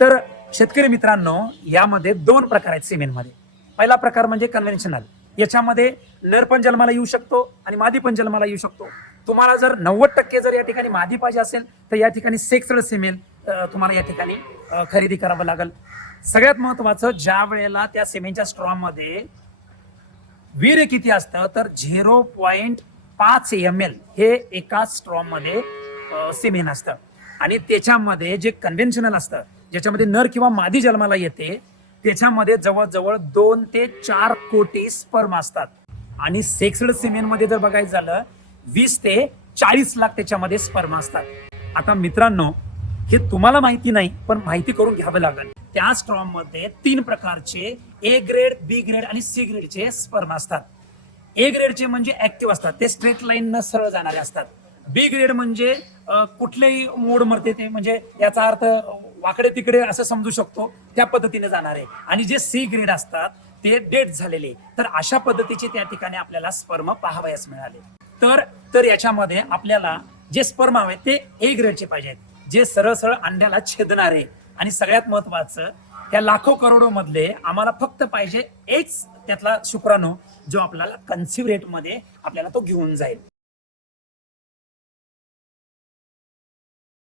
तर शेतकरी मित्रांनो यामध्ये दोन प्रकार आहेत सिमेंटमध्ये. पहिला प्रकार म्हणजे कन्व्हेन्शनल याच्यामध्ये नर पण जन्माला येऊ शकतो आणि मादी पण जन्माला येऊ शकतो. तुम्हाला जर नव्वद टक्के जर या ठिकाणी मादी पाहिजे असेल तर या ठिकाणी सेक्सड सिमेंट तुम्हाला या ठिकाणी खरेदी करावं लागेल. सगळ्यात महत्वाचं ज्या वेळेला त्या सिमेंटच्या स्ट्रॉमध्ये वीर्य किती असतं तर झिरो पॉईंट पाच एम एल हे एका स्ट्रॉमध्ये सिमेंट असतं. आणि त्याच्यामध्ये जे कन्व्हेन्शनल असतं ज्याच्यामध्ये नर किंवा मादी जन्माला येते त्याच्यामध्ये जवळजवळ दोन ते चार कोटी स्पर्म असतात. आणि सेक्सड सिमेंटमध्ये जर बघायचं झालं वीस ते चाळीस लाख त्याच्यामध्ये स्पर्म असतात. आता मित्रांनो हे तुम्हाला माहिती नाही पण माहिती करून घ्यावं लागेल. त्या स्ट्रॉममध्ये तीन प्रकारचे ए ग्रेड बी ग्रेड आणि सी ग्रेडचे स्पर्म असतात. ए ग्रेडचे म्हणजे ऍक्टिव्ह असतात ते स्ट्रेट लाईन न सरळ जाणारे असतात. बी ग्रेड म्हणजे कुठलेही कुठल्याही मोड ते म्हणजे याचा अर्थ वाकडे तिकडे असं समजू शकतो त्या पद्धतीने जाणार. आहे आणि जे सी ग्रेड असतात ते डेट झालेले. तर अशा पद्धतीचे त्या ठिकाणी आपल्याला स्पर्म पाहावयास मिळाले. तर तर याच्यामध्ये आपल्याला जे स्पर्म हवे ते ए ग्रेडचे पाहिजेत जे सरळ सरळ अंड्याला छेदणारे. आणि सगळ्यात महत्वाचं त्या लाखो करोडो मधले आम्हाला फक्त पाहिजे एक त्यातला शुक्राणू जो आपल्याला कन्सिव्ह रेटमध्ये आपल्याला तो घेऊन जाईल.